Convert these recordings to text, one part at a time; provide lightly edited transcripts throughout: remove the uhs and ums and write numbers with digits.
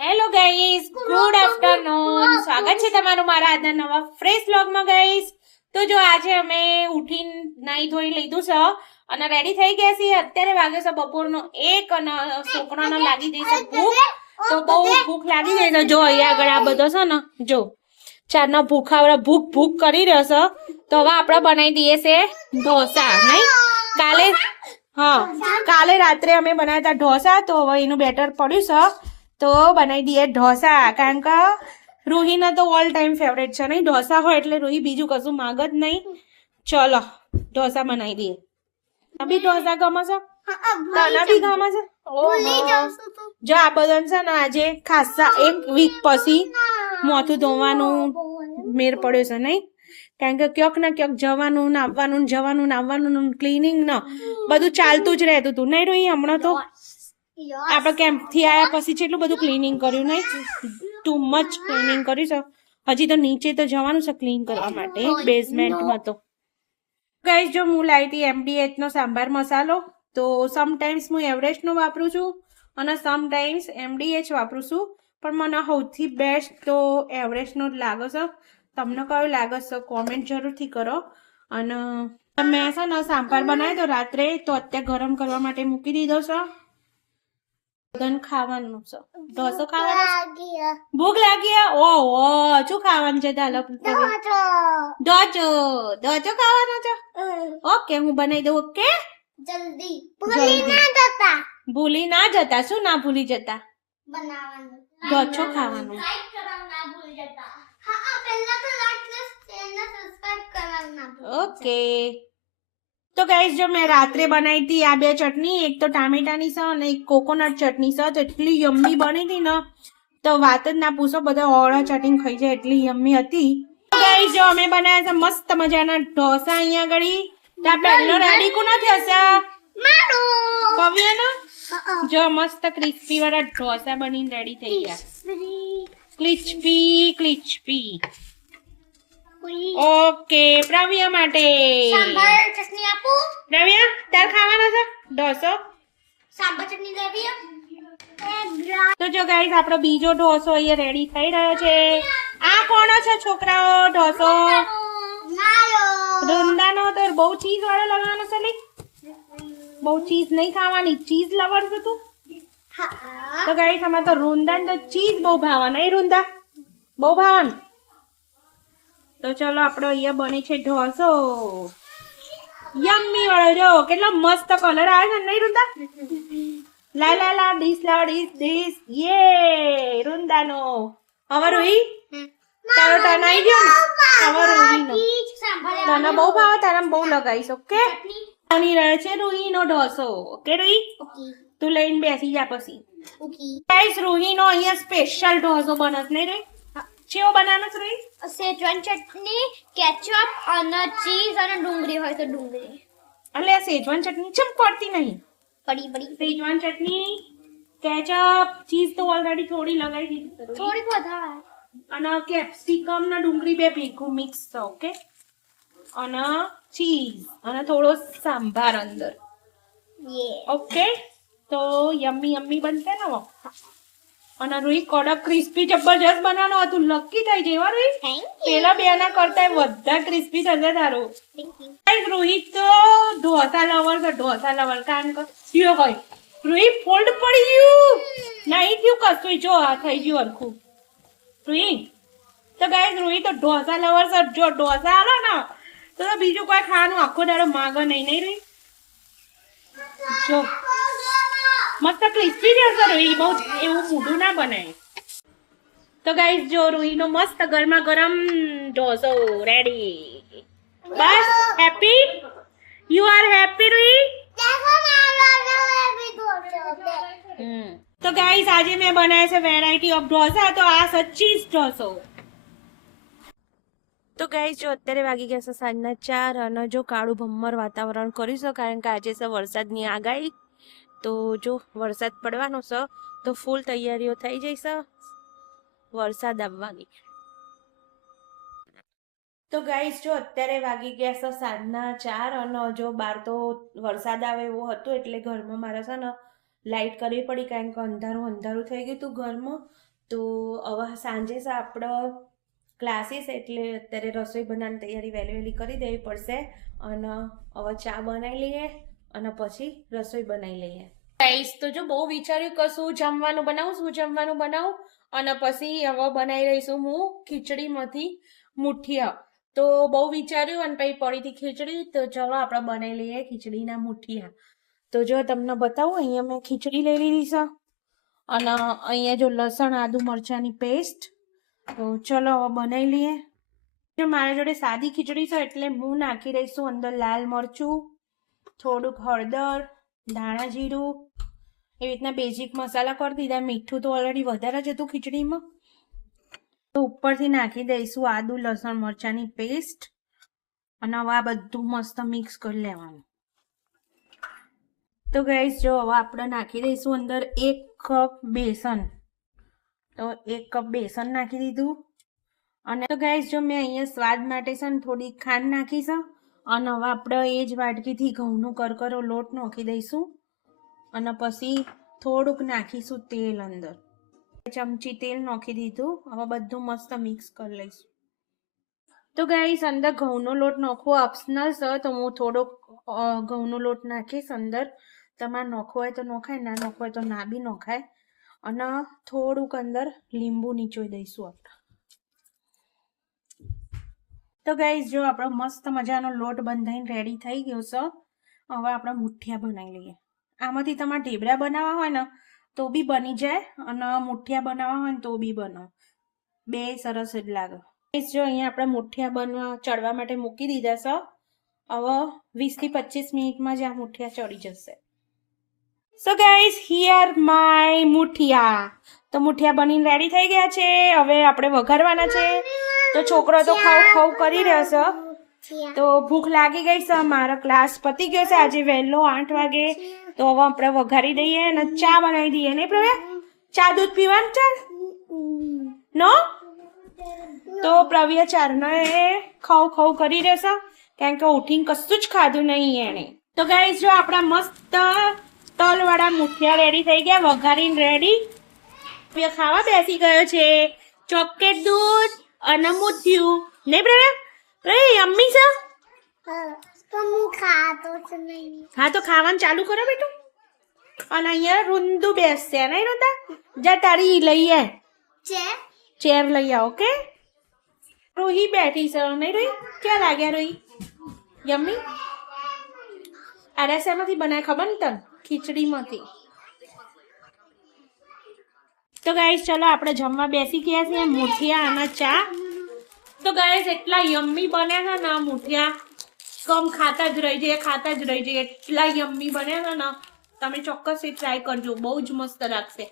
Hello guys, good afternoon. સ્વાગત છે તમારું મારા આજના નવા ફ્રેશ વ્લોગમાં ગાઈસ. તો જો આજે અમે ઉઠીને નાઈ ધોઈ લીધું છે અને રેડી થઈ ગયા છીએ. અત્યારે વાગે છે બપોરનો 1 અને છોકરાને લાગી જઈ છે ભૂખ. તો બહુ ભૂખ લાગી ગઈ છે. જો અહીંયા આગળ આ બધો છે ને, જો ચારનો ભૂખાવડા ભૂખ ભૂખ કરી રહ્યો છે. તો હવે આપણે બનાવી દઈએ છે ઢોસા. નહીં કાલે રાત્રે અમે બનાવ્યા હતા ઢોસા. તો હવે એનું બેટર પડ્યું છે, તો બનાવી દઈએ ઢોસા. કારણ કે રૂહીના તો ઓલ ટાઈમ ફેવરેટ છે નહીં, ઢોસા હોય એટલે રૂહી બીજું કશું માંગ જ નહીં. ચલો ઢોસા બનાવી દઈએ. બી ઢોસા ગમે છે, તને બી ગમે છે. જો આ બધા છે ને, આજે ખાસા 1 વીક પછી મોથું ધોવાનું મેર પડ્યો છે નહીં, કારણ કે ક્યાંક ને ક્યાંક જવાનું ને આવવાનું, જવાનું ને આવવાનું, ક્લીનિંગ ને બધું ચાલતું જ રહેતું હતું નહીં રૂહી. હમણાં તો આપણે કેમ્પ થી આયા પછી કેટલું બધું ક્લીનિંગ કર્યું નહીં, ટુ મચ ક્લીનિંગ કર્યું છે. હજી તો નીચે તો જવાનું છે ક્લીન કરવા માટે બેઝમેન્ટમાં. તો ગાઈસ જો હું લાવી MDH નો સાંભાર મસાલો. તો સમટાઈમ્સ હું એવરેસ્ટ નો વાપરું છું અને સમટાઈમ્સ MDH વાપરું છું, પણ મને સૌથી બેસ્ટ તો એવરેસ્ટ નો જ લાગે છે. તમને કયો લાગે છે કોમેન્ટ જરૂરથી કરો. અને મેં છે ને સાંભાર બનાવ્યો તો રાત્રે, તો અત્યારે ગરમ કરવા માટે મૂકી દીધો છે. ખાવાનું છે, ઢોસો ખાવાનો. ભૂખ લાગી? ઓહો, શું ખાવાનું છે? ઢોસો ખાવાનો છે. ઓકે, હું બનાવી દઉં. ઓકે, જલ્દી ભૂલી ના જતા. શું ના ભૂલી જતા? બનાવવાનું ઢોસો ખાવાનું. લાઈક કરવાનું ના ભૂલી જતા. હા પહેલા તો લાઈક ને ચેનલ સબસ્ક્રાઇબ કરવાનું ના ભૂલતા. ઓકે. તો ગાઈસ જો મેં રાત્રે બનાવી હતી આ 2 ચટણી, એક તો ટામેટાની છે અને એક કોકોનટ ચટણી છે. તો એટલી યમ્મી બની હતી ને, તો વાત જ ના પૂછો. બધા ઓળા ચટણી ખાઈ જાય એટલી યમ્મી હતી. ગાઈસ જો અમે બનાવ્યા છે મસ્ત મજાના ઢોસા. અહીંયા આગળ તો પહેલો રેડી કોનો થયો છે? મારો કવ્યનો. જો મસ્ત ક્રિસ્પી વાળા ઢોસા બનીને રેડી થઈ ગયા. ક્રિસ્પી. ઓકે, પ્રવ્ય માટે સાંભાર ચટણી આપું. પ્રવ્ય તાર ખાવાનો છે ઢોસો? સાંભાર ચટણી લેવી. તો જો ગાઈસ આપણો બીજો ઢોસો અહીંયા રેડી થઈ રહ્યો છે. આ કોનો છે છોકરાઓ ઢોસો? મારો વૃંદાનો. તો બહુ ચીઝ વાળો લગાવવાનો છે લી? બહુ ચીઝ નહીં ખાવાની, ચીઝ લવર છે તું? હા તો ગાઈસ અમે તો વૃંદાને તો ચીઝ બહુ ભાવવાનું. નહીં વૃંદા? બહુ ભાવવાનું. તો ચલો આપણો અહીંયા બને છે ઢોસો. યમ્મી વાળો. જો કેટલો મસ્ત કલર આવે છે નહીં વૃંદા? લા ડીશ ડીશ. યે રૂંદાનો. હવે રૂહી તારો ટર્ન આવી ગયો ને. હવે રૂહીનો. તને બહુ ભાવે, તારા બહુ લગાવીશ. ઓકે, બની રહ્યો છે રૂહીનો ઢોસો. ઓકે રૂહી, તું લઈને બેસી જા પછી. ગાઈસ રૂહીનો અહીંયા સ્પેશિયલ ઢોસો બને છે નહીં રૂહી? ચેવો બનાવવાનો છે રૂહી? સેજવાન ચટણી, કેચઅપ અને ચીઝ અને ડુંગળી હોય તો ડુંગળી. એટલે આ સેજવાન ચટણી ચમ પડતી નહીં. પડી સેજવાન ચટણી, કેચઅપ, ચીઝ તો ઓલરેડી થોડી લગાવી દીધી. થોડીક વધારે. અને કેપ્સિકમ ને ડુંગળી બે ભેગું મિક્સ છે. ઓકે, અને ચીઝ અને થોડો સાંભાર અંદર. ઓકે, તો યમ્મી બનશે ને. અને રૂહી કડક ક્રિસ્પી જબરજસ્ત બનાવવાનો હતું. લકી થઈ જાય રૂહી. પેલા બે ના કરતા બધા ક્રિસ્પી થશે તારું. રૂહી તો ઢોસા લવર છે, ઢોસા લવર. કારણ કે થયો હોય રૂહી ફોલ્ડ પડી ગયું નહીં થયું કશું. જો આ થઈ ગયું હરખું રૂહી. તો ગાઈસ રૂહી તો ઢોસા લવર છે. જો ઢોસા આલો ને તો બીજું કોઈ ખાવાનું આખો દાડો માંગે નહીં રૂહી. જો મસ્ત ક્રિસ્પી રહેશે રૂહી, બહુ એવું મોઢું ના બનાય. તો ગાઈસ જો રૂહીનો મસ્ત ગરમા ગરમ ઢોસો રેડી. બસ happy? You are happy Ruhi? તો ગાઈસ આજે મેં બનાવ્યા છે વેરાયટી ઓફ ઢોસા. તો આ ચીઝ ઢોસો. તો ગાઈસ જો અત્યારે વાગી ગયા છે સાંજના 4 અને જો કાળું ભમ્મર વાતાવરણ કર્યું છે, કારણ કે આજે છે વરસાદની આગાહી. તો જો વરસાદ પડવાનો છે તો ફૂલ તૈયારીઓ થઈ જશે વરસાદ આવવાની. તો ગાઈસ જો અત્યારે વાગી ગયા છે સાંજના 4 અને જો બહાર તો વરસાદ આવે એવો હતો, એટલે ઘરમાં મારા છે ને લાઈટ કરવી પડી, કારણ કે અંધારું થઈ ગયું હતું ઘરમાં. તો હવે સાંજે છે આપણો ક્લાસીસ, એટલે અત્યારે રસોઈ બનાવવાની તૈયારી વહેલી વહેલી કરી દેવી પડશે. અને હવે ચા બનાવી લઈએ અને પછી રસોઈ બનાવી લઈએ. ગાઈસ, તો જો બહુ વિચાર્યું કે શું જમવાનું બનાવું, અને પછી હવે બનાવી રહીશું હું ખીચડીમાંથી મુઠિયા. તો બહુ વિચાર્યું અને પછી પડી હતી ખીચડી, તો ચલો આપણે બનાવી લઈએ ખીચડીના મુઠિયા. તો જો તમને બતાવું, અહીંયા મેં ખીચડી લઈ લીધી છે અને અહીંયા જો લસણ આદુ મરચાંની પેસ્ટ. તો ચલો હવે બનાવી લઈએ. જો મારા જોડે સાદી ખીચડી છે એટલે હું નાખી દઈશું અંદર લાલ મરચું, થોડુંક હળદર, ધાણા જીરું, એવી રીતના બેઝિક મસાલા કરી દીધા. મીઠું તો ઓલરેડી વધારે જ હતું ખીચડીમાં. તો ઉપરથી નાખી દઈશું આદુ લસણ મરચાંની પેસ્ટ અને હવે આ બધું મસ્ત મિક્સ કરી લેવાનું. તો ગાઈસ, જો હવે આપણે નાખી દઈશું અંદર 1 કપ બેસન. તો 1 કપ બેસન નાખી દીધું. અને તો ગાઈસ, જો મેં અહીંયા સ્વાદ માટે છે ને થોડી ખાંડ નાખી છે. અને હવે આપણે એ જ વાટકીથી ઘઉંનો કરકરો લોટ નાખી દઈશું અને પછી થોડુંક નાખીશું તેલ અંદર. ચમચી તેલ નાખી દીધું. હવે બધું મસ્ત મિક્સ કરી લઈશું. તો ગાઈસ, અંદર ઘઉંનો લોટ નાખવો ઓપ્શનલ છે, તો હું થોડોક ઘઉંનો લોટ નાખીશ અંદર. તમારે નાખવો હોય તો નખાય, ના નાખવો હોય તો ના બી નખાય. અને થોડુંક અંદર લીંબુ નીચોઈ દઈશું આપણે. તો ગાઈસ, જો આપણો મસ્ત મજાનો લોટ બંધાઈને રેડી થઈ ગયો છે. હવે આપણે મુઠિયા બનાવી લઈએ. આમાંથી તમારે ઢેબરા બનાવવા હોય ને તો બી બની જાય અને મુઠિયા બનાવવા હોય ને તો બી બને. બે સરસ જ લાગે. જો અહીંયા આપણે મુઠિયા ચડવા માટે મૂકી દીધા છે. હવે 20 થી 25 મિનિટમાં જ આ મુઠિયા ચડી જશે. So guys, here my muthiya. તો મુઠિયા બનીને રેડી થઈ ગયા છે. હવે આપણે વઘારવાના છે. તો છોકરો તો ખાવ કરી રહ્યો છે. તો ભૂખ લાગી ગઈ છે. મારો ક્લાસ પતી ગયો છે આજે વહેલો 8 વાગે. તો હવે આપણે વઘારી દઈએ અને ચા બનાવી દઈએ. નહીં પ્રવ્યા? ચા દૂધ પીવાનું ચાલ નો? તો પ્રવ્ય ચારનો એ ખાવ કરી રહેશે કારણ કે ઉઠીને કશું જ ખાધું નહીં એને. તો ગાઈસ, જો આપણા મસ્ત તલવાળા મુઠિયા રેડી થઈ ગયા, વઘારીને રેડી. ખાવા બેસી ગયો છે. ચોકલેટ દૂધ અને મુઠિયું. નહીં પ્રવ્યા? યમ્મી છે. હા, તો ખાવાનું ચાલુ કરો બેટું. અને અહીંયા રૂંદુ બેસશે નહીં રૂંદા? જા તારી લઈએ ચેર લઈ આવ. ઓકે, રોહી બેઠી છે. નહીં રોહી? ક્યાં લાગ્યા રોહી? યમ્મી. આરસામાંથી બનાય ખબર ને તને? ખીચડીમાંથી. તો ગાઈસ, ચલો આપણે જમવા બેસી ગયા છીએ. મુઠિયા અને ચા. તો ગાઈસ, એટલા યમ્મી બન્યા છે ને મુઠિયા, કમ ખાતા જ રહી જાય. એટલા યમ્મી બન્યા છે ને, તમે ચોક્કસથી ટ્રાય કરજો. બહુ જ મસ્ત લાગશે.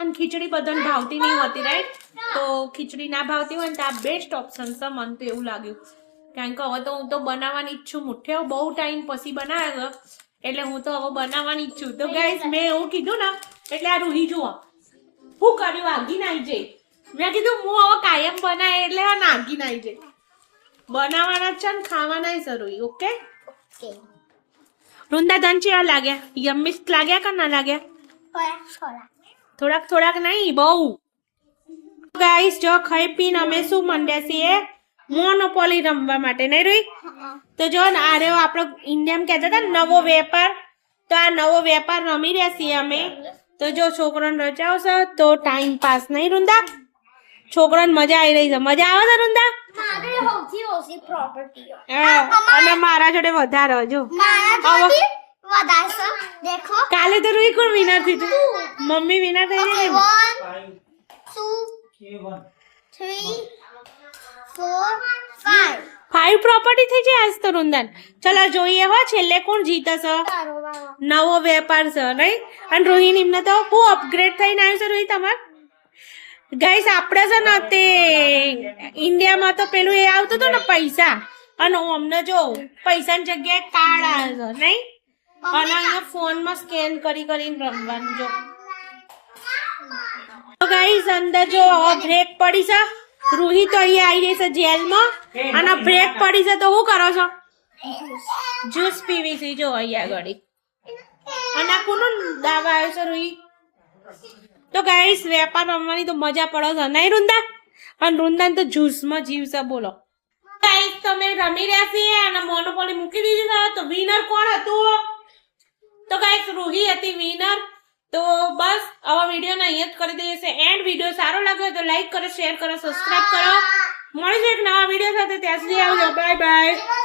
અને ખીચડી બધાને ભાવતી નહીં હોતી, રાઈટ? તો ખીચડી ના ભાવતી હોય ને તો આ બેસ્ટ ઓપ્શન છે. મને તો એવું લાગ્યું, કારણ કે હવે તો હું તો બનાવવાની જ છું. મુઠિયા બહુ ટાઈમ પછી બનાવ્યા છે એટલે હું તો હવે બનાવવાની જ છું. તો ગાઈસ, મેં એવું કીધું ને એટલે આ રૂહી જુઓ હું કર્યું, આગી નાઈ જઈ. મેં કીધું હું હવે કાયમ બનાવે એટલે આ નાગી નાઈ જઈ. બનાવવાના છે ને ખાવાના છે રૂહી. ઓકે વૃંદા, તને કેવા લાગ્યા? યમ્મી લાગ્યા કે ના લાગ્યા? થોડાક નહીં, બહુ. ગાઈસ, જો ખાઈ પીને અમે શું મંડ્યા છીએ? મોનોપોલી રમવા માટે. નહીં રોઈ? તો જો આ રહ્યો આપણો ઇન્ડિયામાં કહેતા હતા નવો વેપાર, તો આ નવો વેપાર રમી રહ્યા છીએ અમે. તો જો છોકરાને રચાવશે તો ટાઈમ પાસ. નહીં રૂંદા? છોકરાને મજા આવી રહી છે. મજા આવે છે રૂંદા? અને મારા જોડે વધારે. જો કાલે તો રૂઈ કોણ વિનર થઈ? મમ્મી વિનર થઈ ગઈ. 5 પ્રોપર્ટી થઈ જાય આજ તો રૂંદાન. ચલો જોઈએ હો છેલ્લે કોણ જીતે છે. નવો વેપાર છે નહીં? અને રોહિન એમને તો હું અપગ્રેડ થઈને આવ્યું છે રોહિત તમાર. ગાઈસ, આપણે છે ને તે ઇન્ડિયામાં તો પેલું એ આવતું હતું ને પૈસા, અને અમને જો પૈસાની જગ્યાએ કાર્ડ આવે છે નહીં? અને અહીંયા ફોનમાં સ્કેન કરીને રમવાનું. જો તો ગાઈસ, અંદર જો બ્રેક પડી છે. રૂહી તો અહીંયા આવી રહી છે જેલમાં, અને બ્રેક પડી છે તો શું કરો છો? જ્યુસ પીવી છે. જો અહીંયા આગળ. અને આ કોનો દાવા આવ્યો છે રૂહી? તો ગાઈસ વેપાર રમવાની તો મજા પડે છે નહીં રૂંદા? અને રૂંદાને તો જ્યુસમાં જીવ છે બોલો. ગાઈસ તમે રમી રહ્યા છીએ અને મોનોપોલી મૂકી દીધી છે. તો વિનર કોણ હતું? તો ગાઈસ રૂહી હતી વિનર. તો બસ આવા વિડીયોને અહીંયા જ કરી દઈએ છે એન્ડ. વિડીયો સારો લાગ્યો હોય તો લાઈક કરો, શેર કરો, સબસ્ક્રાઇબ કરો. મળીશું એક નવા વિડીયો સાથે. ત્યાં સુધી આવજો. Bye bye.